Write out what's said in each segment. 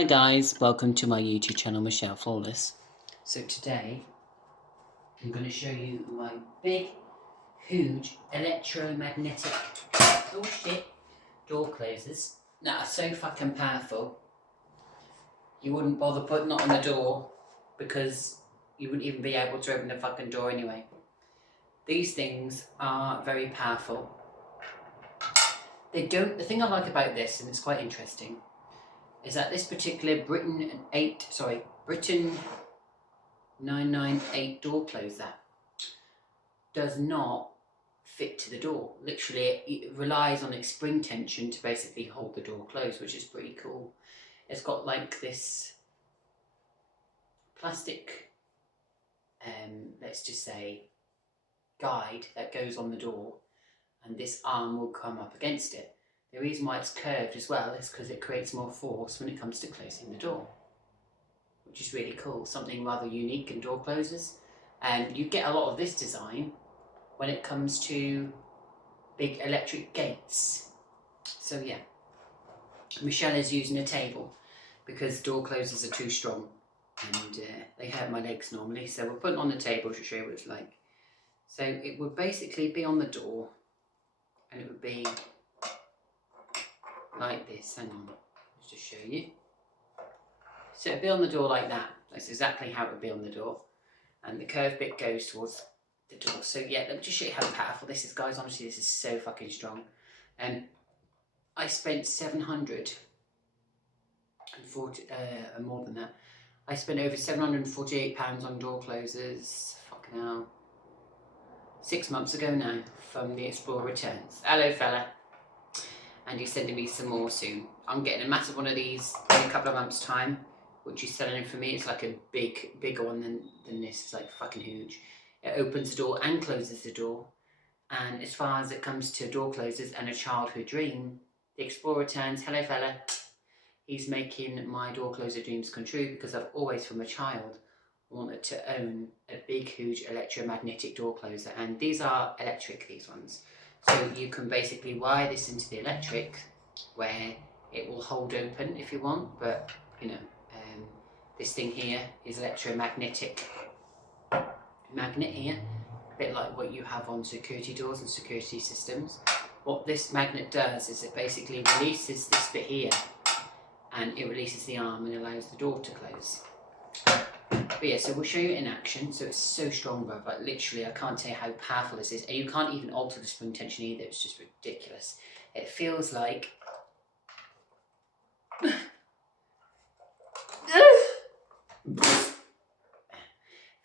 Hi guys, welcome to my YouTube channel, Michelle Flawless. So today, I'm going to show you my big, huge electromagnetic, oh shit, door closers that are so fucking powerful, you wouldn't bother putting it on the door because you wouldn't even be able to open the fucking door anyway. These things are very powerful. The thing I like about this, and it's quite interesting, is that this particular Britain 998 door closer does not fit to the door. Literally, it relies on its spring tension to basically hold the door closed, which is pretty cool. It's got like this plastic, let's just say, guide that goes on the door, and this arm will come up against it. The reason why it's curved as well is because it creates more force when it comes to closing the door, which is really cool, something rather unique in door closers. And you get a lot of this design when it comes to big electric gates. So yeah, Michelle is using a table because door closers are too strong and they hurt my legs normally, so we're putting it on the table to show you what it's like. So it would basically be on the door and it would be like this. Hang on, let's just show you. So it'd be on the door like that. That's exactly how it would be on the door. And the curved bit goes towards the door. So yeah, let me just show you how powerful this is, guys. Honestly, this is so fucking strong. I spent 740, more than that. I spent over £748 on door closers, fucking hell, 6 months ago now, from the Explorer Returns. Hello fella. And he's sending me some more soon. I'm getting a massive one of these in a couple of months' time, which he's selling for me. It's like a bigger one than this. It's like fucking huge. It opens the door and closes the door. And as far as it comes to door closers and a childhood dream, the Explorer Returns, hello fella, he's making my door closer dreams come true, because I've always from a child wanted to own a big huge electromagnetic door closer, and these are electric, these ones. So you can basically wire this into the electric where it will hold open if you want, but you know, this thing here is electromagnetic magnet here, a bit like what you have on security doors and security systems. What this magnet does is it basically releases this bit here and it releases the arm and allows the door to close. But yeah, so we'll show you in action. So it's so strong, bro, but literally I can't tell you how powerful this is. And you can't even alter the spring tension either. It's just ridiculous. It feels like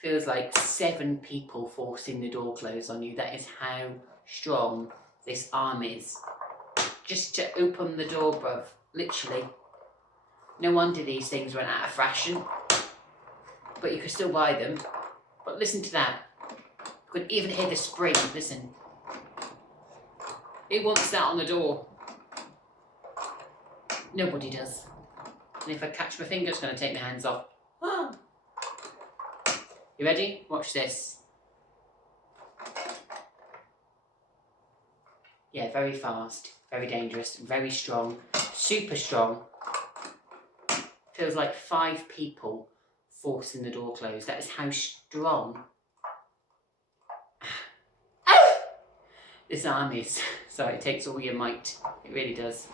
feels like 7 people forcing the door closed on you. That is how strong this arm is. Just to open the door, bruv. Literally. No wonder these things went out of fashion. But you could still buy them. But listen to that. You could even hear the spring. Listen. Who wants that on the door? Nobody does. And if I catch my finger, it's going to take my hands off. Ah. You ready? Watch this. Yeah, very fast, very dangerous, very strong, super strong. Feels like 5 people forcing the door closed. That is how strong this arm is. So it takes all your might. It really does.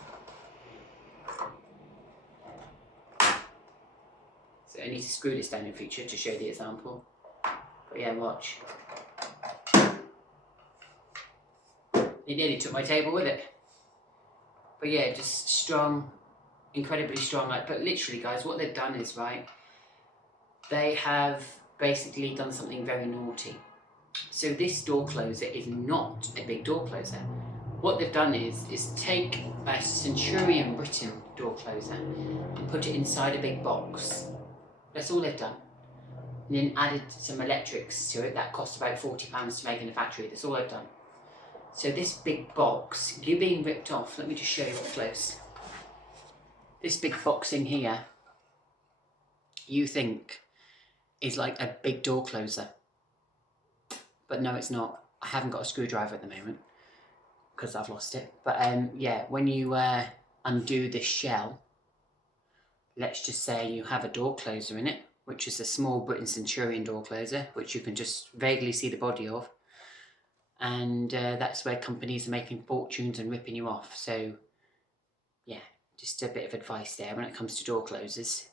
So I need to screw this down in future to show the example. But yeah, watch. It nearly took my table with it. But yeah, just strong, incredibly strong. But literally, guys, what they've done is, right, they have basically done something very naughty. So this door closer is not a big door closer. What they've done is take a Centurion Britain door closer and put it inside a big box. That's all they've done. And then added some electrics to it that cost about £40 to make in the factory. That's all they've done. So this big box, you're being ripped off. Let me just show you up close. This big box in here, you think is like a big door closer. But no, it's not. I haven't got a screwdriver at the moment because I've lost it. But yeah, when you undo this shell, let's just say you have a door closer in it, which is a small Britten Centurion door closer, which you can just vaguely see the body of. And that's where companies are making fortunes and ripping you off. So, yeah, just a bit of advice there when it comes to door closers.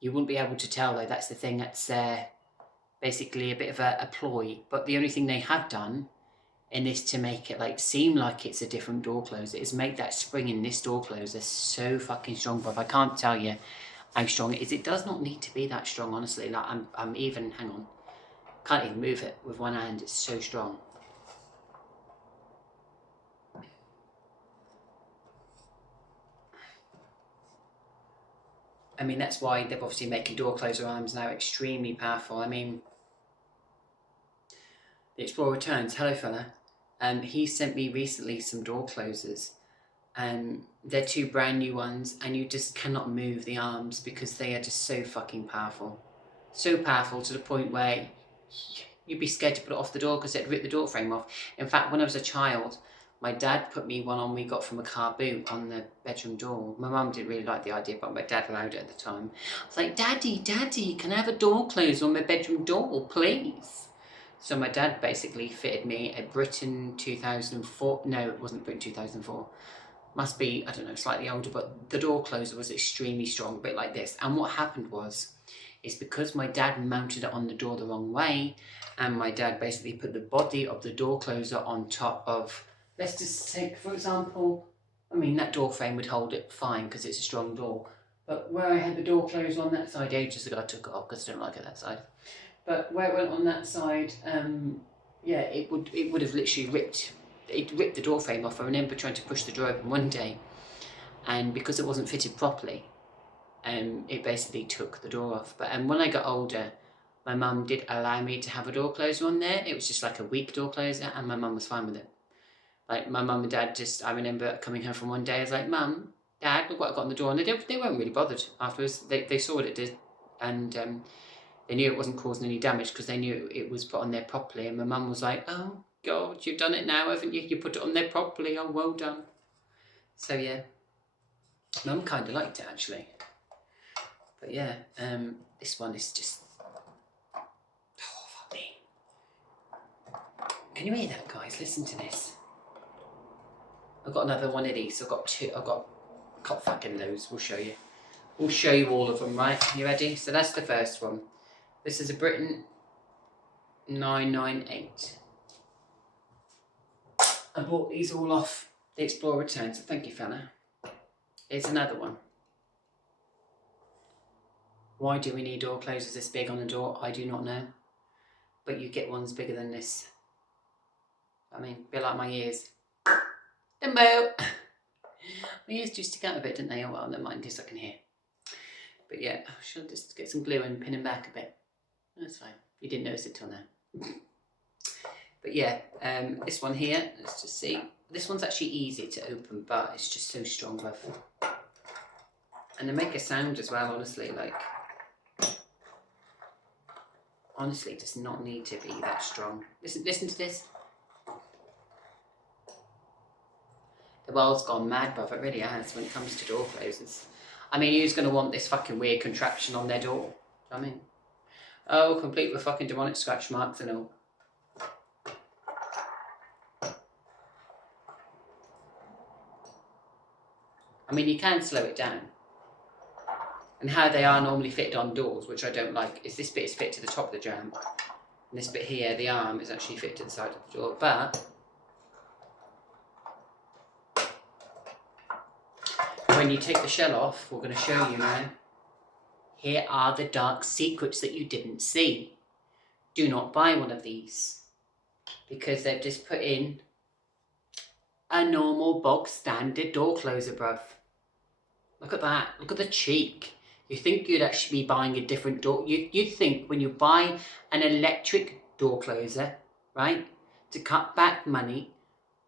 You wouldn't be able to tell, though. That's the thing. That's basically a bit of a ploy. But the only thing they have done in this to make it like seem like it's a different door closer is make that spring in this door closer so fucking strong. But I can't tell you how strong it is. It does not need to be that strong, honestly. Like I'm even, hang on, can't even move it with one hand. It's so strong. I mean, that's why they're obviously making door closer arms now extremely powerful. I mean, the Explorer Returns, hello fella. He sent me recently some door closers. They're 2 brand new ones, and you just cannot move the arms because they are just so fucking powerful. So powerful to the point where you'd be scared to put it off the door because it'd rip the door frame off. In fact, when I was a child, my dad put me one on we got from a car boot on the bedroom door. My mum didn't really like the idea, but my dad allowed it at the time. I was like, Daddy, can I have a door closer on my bedroom door, please? So my dad basically fitted me a Britten 2004. No, it wasn't Britten 2004. Must be, I don't know, slightly older, but the door closer was extremely strong, a bit like this. And what happened was, is because my dad mounted it on the door the wrong way, and my dad basically put the body of the door closer on top of, let's just take, for example, I mean, that door frame would hold it fine because it's a strong door. But where I had the door closer on that side ages ago, I took it off because I don't like it that side. But where it went on that side, yeah, it would have literally ripped the door frame off. I remember trying to push the door open one day, and because it wasn't fitted properly, it basically took the door off. But when I got older, my mum did allow me to have a door closer on there. It was just like a weak door closer, and my mum was fine with it. Like, my mum and dad just, I remember coming home from one day, I was like, Mum, Dad, look what I got on the door. And they weren't really bothered afterwards. They saw what it did, and they knew it wasn't causing any damage because they knew it was put on there properly. And my mum was like, oh God, you've done it now, haven't you? You put it on there properly. Oh, well done. So yeah, Mum kind of liked it actually. But yeah, this one is just, oh fuck me. Can you hear that, guys? Listen to this. I've got another one of these. I've got 2. I've got fucking loads. We'll show you. We'll show you all of them, right? You ready? So that's the first one. This is a Britten 998. I bought these all off the Explorer Returns, so thank you, fella. Here's another one. Why do we need door closers this big on the door? I do not know. But you get ones bigger than this. I mean, a bit like my ears. Dumbo! My ears do stick out a bit, didn't they? Oh well, never mind, just I can hear. But yeah, I should just get some glue and pin them back a bit. That's fine. You didn't notice it till now. But yeah, this one here, let's just see. This one's actually easy to open, but it's just so strong, bruv. And they make a sound as well, honestly, like... Honestly, it does not need to be that strong. Listen to this. The world's gone mad, bruv, it really has, when it comes to door closers. I mean, who's going to want this fucking weird contraption on their door? I mean... Oh, complete with fucking demonic scratch marks and all. I mean, you can slow it down. And how they are normally fitted on doors, which I don't like, is this bit is fit to the top of the jamb. And this bit here, the arm, is actually fit to the side of the door. But when you take the shell off, we're going to show you now. Here are the dark secrets that you didn't see. Do not buy one of these, because they've just put in a normal bog standard door closer, bruv. Look at that. Look at the cheek. You think you'd actually be buying a different door. You'd think when you buy an electric door closer, right, to cut back money,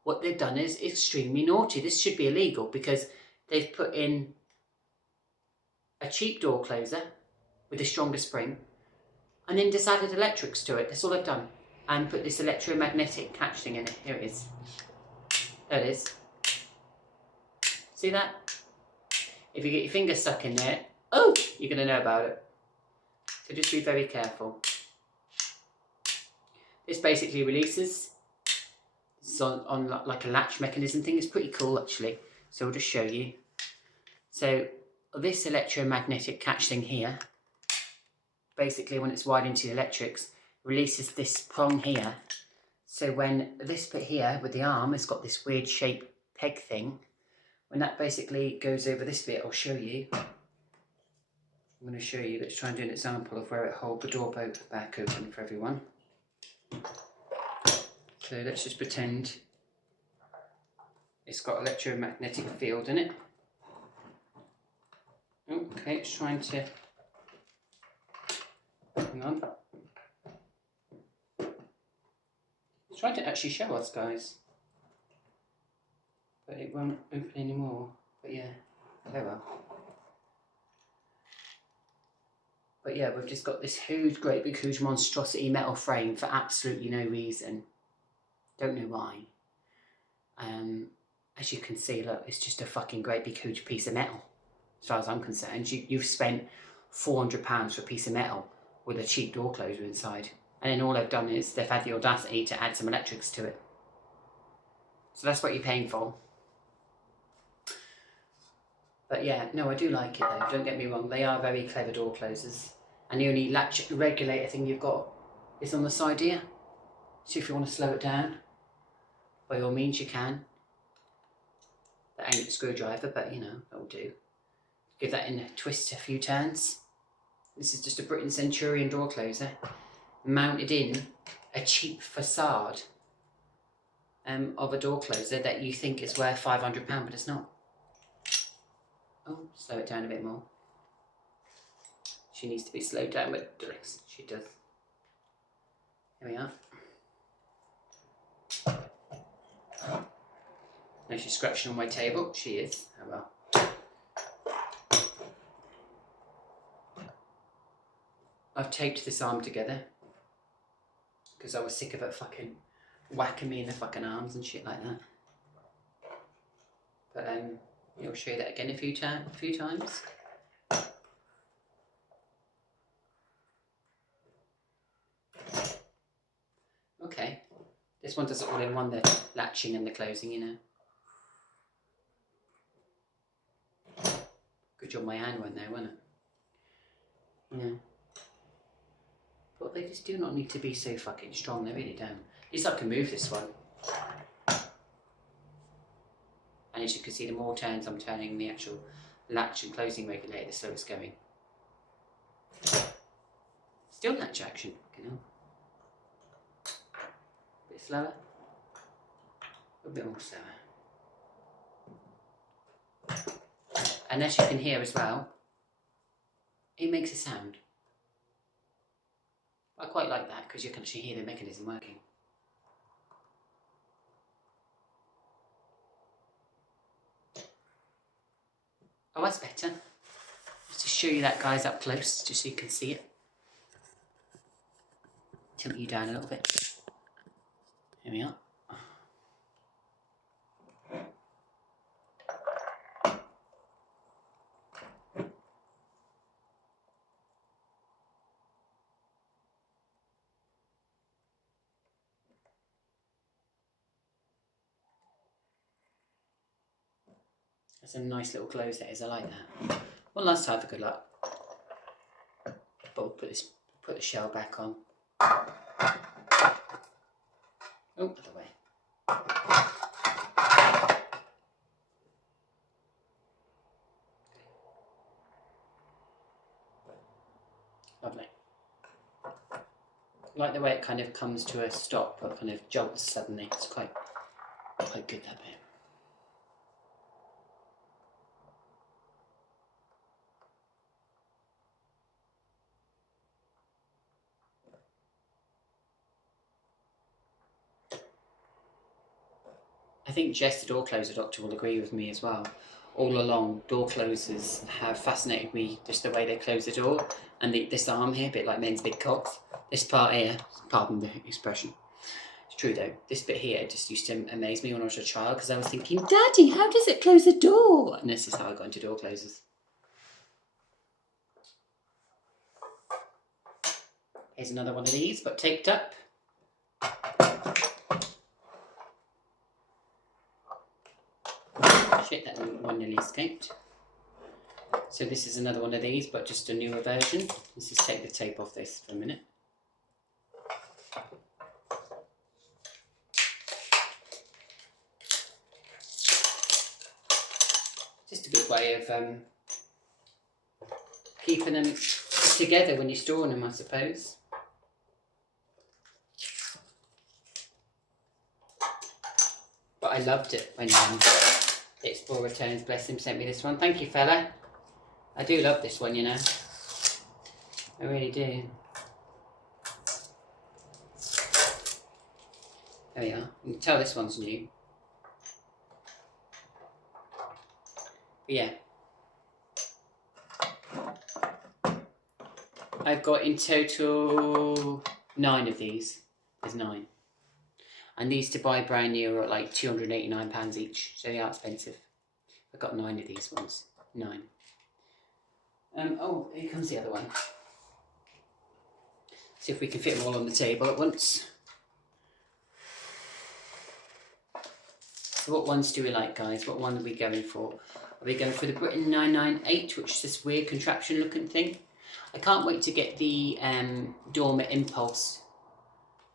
what they've done is extremely naughty. This should be illegal because they've put in a cheap door closer with a stronger spring and then just added electrics to it. That's all they've done. And put this electromagnetic catch thing in it. Here it is. There it is. See that? If you get your finger stuck in there, oh, you're going to know about it. So just be very careful. This basically releases. It's on like a latch mechanism thing. It's pretty cool actually. So I'll just show you. So this electromagnetic catch thing here, basically when it's wired into the electrics, releases this prong here. So when this bit here with the arm has got this weird shape peg thing, when that basically goes over this bit, I'll show you. I'm going to show you. Let's try and do an example of where it holds the door back open for everyone. So let's just pretend it's got electromagnetic field in it. Okay, it's trying to, hang on. It's trying to actually show us, guys. But it won't open anymore. But yeah, oh well. But yeah, we've just got this huge, great big huge monstrosity metal frame for absolutely no reason. Don't know why. As you can see, look, it's just a fucking great big huge piece of metal. As far as I'm concerned, you've spent £400 for a piece of metal with a cheap door closer inside. And then all they've done is they've had the audacity to add some electrics to it. So that's what you're paying for. But yeah, no, I do like it though, don't get me wrong. They are very clever door closers. And the only latch regulator thing you've got is on the side here. So if you want to slow it down, by all means you can. That ain't a screwdriver, but you know, that'll do. Give that in a twist a few turns. This is just a Britten Centurion door closer mounted in a cheap facade of a door closer that you think is worth £500, but it's not. Oh, slow it down a bit more. She needs to be slowed down, but she does. Here we are. Now she's scratching on my table. She is. Oh well. I've taped this arm together because I was sick of it fucking whacking me in the fucking arms and shit like that. But I'll show you that again a few times. Okay, this one does it all in one, the latching and the closing, you know. Good job my hand went there, wasn't it? Yeah. But they just do not need to be so fucking strong, they really don't. At least I can move this one. And as you can see, the more turns I'm turning the actual latch and closing regulator, the slower it's going. Still latch action, you know. A bit slower. A bit more slower. And as you can hear as well, it makes a sound. I quite like that because you can actually hear the mechanism working. Oh, that's better. Just to show you that, guys, up close, just so you can see it. Tilt you down a little bit. Here we are. That's a nice little close that is, I like that. One last time for good luck. But we'll put the shell back on. Oh, other way. Lovely. I like the way it kind of comes to a stop or kind of jolts suddenly. It's quite good, that bit. I think Jess, the door closer doctor, will agree with me as well. All along, door closers have fascinated me, just the way they close the door. And this arm here, a bit like men's big cocks. This part here, pardon the expression, True though, this bit here just used to amaze me when I was a child because I was thinking, Daddy, how does it close the door? And this is how I got into door closers. Here's another one of these, but taped up. Shit, that one nearly escaped. So this is another one of these, but just a newer version. Let's just take the tape off this for a minute. Just a good way of keeping them together when you're storing them, I suppose. But I loved it when the Explorer Returns, bless him, sent me this one. Thank you, fella. I do love this one, you know. I really do. There we are. You can tell this one's new. But yeah. I've got in total 9 of these. There's 9. And these to buy brand new are at like £289 each. So they are expensive. I've got 9 of these ones. 9. Oh, here comes the other one. See if we can fit them all on the table at once. So what ones do we like, guys? What one are we going for? Are we going for the Britain 998, which is this weird contraption looking thing? I can't wait to get the Dormer Impulse.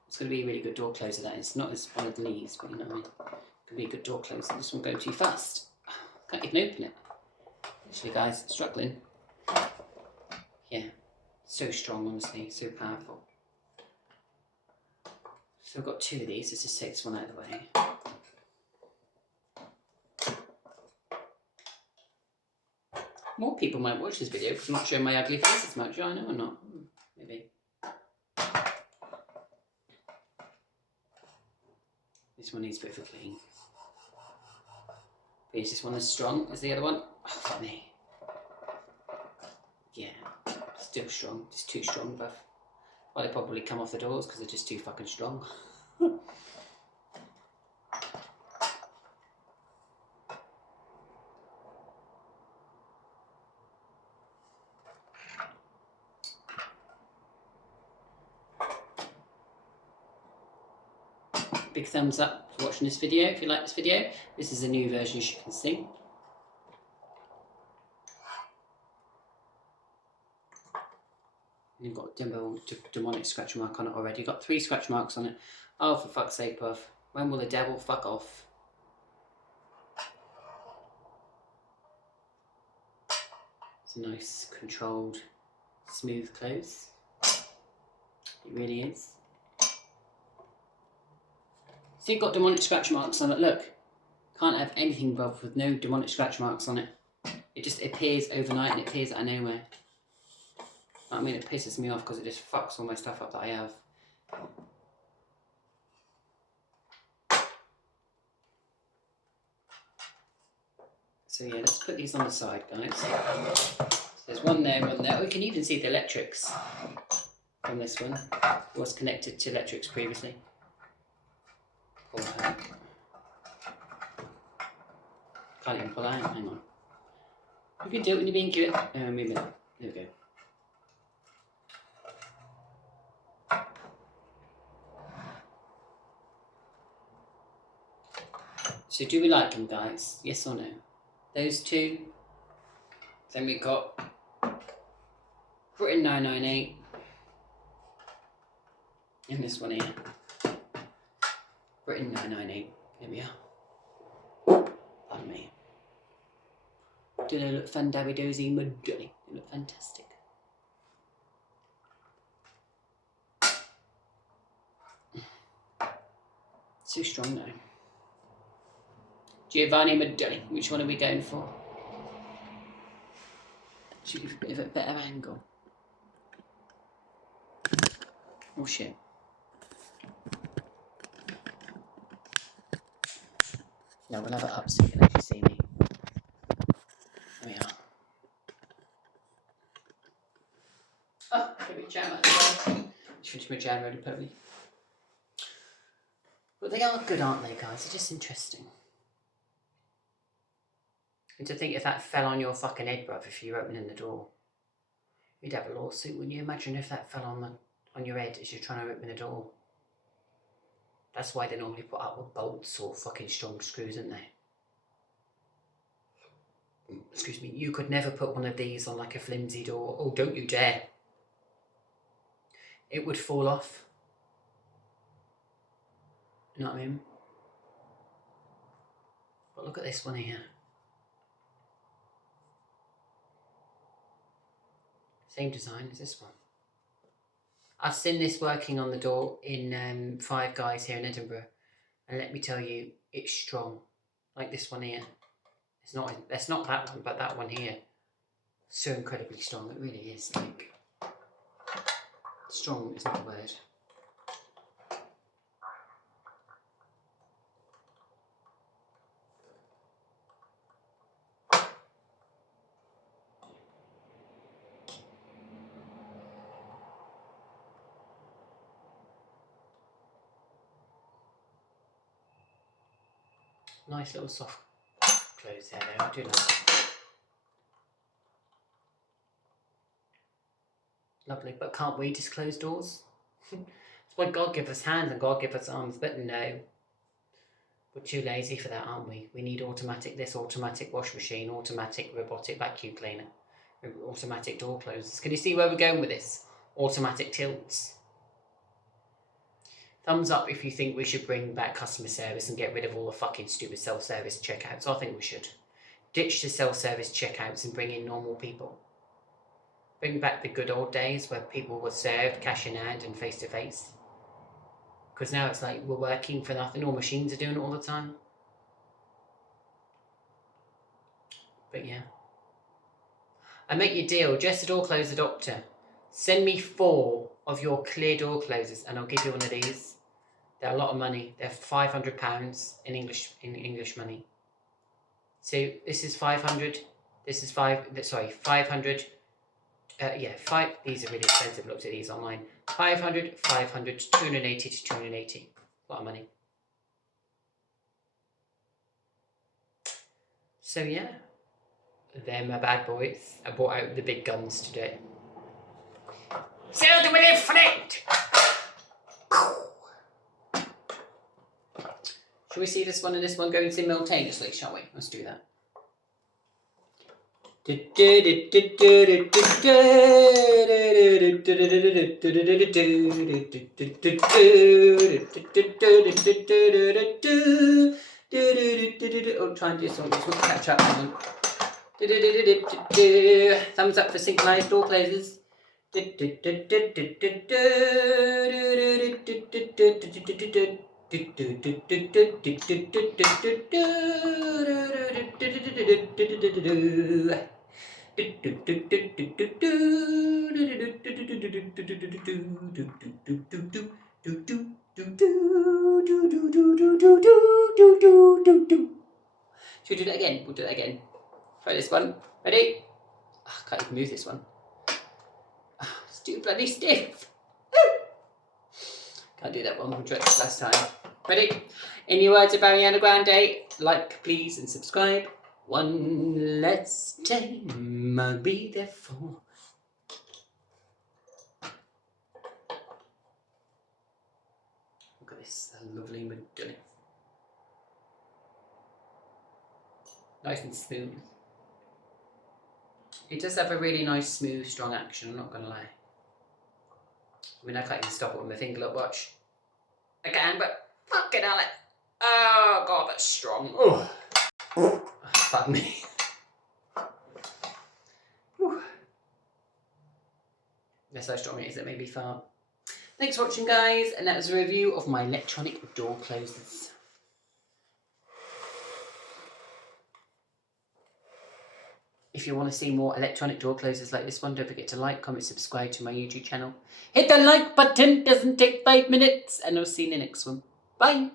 It's going to be a really good door closer, that is. Not as one of these, but you know what I mean. It could be a good door closer. This won't go too fast. Can't even open it. Actually, guys, struggling. Yeah, so strong, honestly, so powerful. So I've got 2 of these. Let's just take this one out of the way. More people might watch this video because I'm not showing my ugly face as much. I know or not? Maybe. This one needs a bit of a clean. But is this one as strong as the other one? Oh, fuck me. Yeah, still strong. Just too strong, buff. Well, they probably come off the doors because they're just too fucking strong. Big thumbs up for watching this video if you like this video. This is a new version, as you can see. You've got demonic scratch mark on it already. You've got 3 scratch marks on it. Oh, for fuck's sake, Puff. When will the devil fuck off? It's a nice, controlled, smooth close. It really is. So you've got demonic scratch marks on it. Look. Can't have anything, bruv, with no demonic scratch marks on it. It just appears overnight and it appears out of nowhere. I mean, it pisses me off because it just fucks all my stuff up that I have. So yeah, let's put these on the side, guys. So there's one there, one there. We can even see the electrics from this one. It was connected to electrics previously. Pull that out. Can't even pull out. Hang on. You can do it when you're being cute. Maybe not. There we go. So do we like them, guys? Yes or no? Those 2. Then we've got Britain 998. And this one here. Britain 998. There we are. Pardon me. Do they look fun, Dabby Dozy, Mud Dolly? They look fantastic. So strong now. Giovanni Madulli, which one are we going for? Should give a bit of a better angle. Oh shit. No, we'll have it up so you can actually see me. There we are. Oh, give me a jam out. Just finish my jam ready, probably. they are good, aren't they, guys? They're just interesting. And to think if that fell on your fucking head, bruv, if you're opening the door, you'd have a lawsuit, wouldn't you? Imagine if that fell on your head as you're trying to open the door. That's why they normally put up with bolts or fucking strong screws, aren't they? Excuse me. You could never put one of these on like a flimsy door. Oh, don't you dare. It would fall off. You know what I mean? But look at this one here. Same design as this one. I've seen this working on the door in Five Guys here in Edinburgh, and let me tell you, it's strong. Like this one here. It's not. That's not that one, but that one here. So incredibly strong. It really is. Like strong is not the word. Nice little soft close there, though. I do like it. Lovely, but can't we just close doors? That's why God give us hands and God give us arms, but no. We're too lazy for that, aren't we? We need automatic this, automatic wash machine, automatic robotic vacuum cleaner, automatic door closers. Can you see where we're going with this? Automatic tilts. Thumbs up if you think we should bring back customer service and get rid of all the fucking stupid self-service checkouts. I think we should. Ditch the self-service checkouts and bring in normal people. Bring back the good old days where people were served cash in hand and face to face. Because now it's like we're working for nothing, all machines are doing it all the time. But yeah. I make you a deal, just a door closer doctor. Send me 4 of your clear door closers and I'll give you one of these. They're a lot of money. They're £500 in English money. So this is 500. This is 500. These are really expensive. Looked at these online. 500, 500, 280 to 280. A lot of money. So yeah, they're my bad boys. I brought out the big guns today. So do we live for it? Shall we see this one and this one going simultaneously, shall we? Let's do that. Oh, try and do something. We'll catch up on. Thumbs up for synchronized door closers. Should we do that again? We'll do that again. Try this one. Ready? Oh, I can't even move this one. Oh, it's too bloody stiff. Can't do that one. We'll try it last time. Ready? In your words of Ariana Grande, like, please, and subscribe. One less time I'll be there for. Look at this lovely Madonna. Nice and smooth. It does have a really nice, smooth, strong action, I'm not going to lie. I mean, I can't even stop it with my finger, look, watch. I can, but fucking hell it. Oh, God, that's strong. Oh. Pardon me. That's how strong it is, it made me fart. Thanks for watching, guys, and that was a review of my electronic door closers. If you want to see more electronic door closers like this one, don't forget to like, comment, subscribe to my YouTube channel. Hit the like button, doesn't take 5 minutes, and I'll see you in the next one. Bye!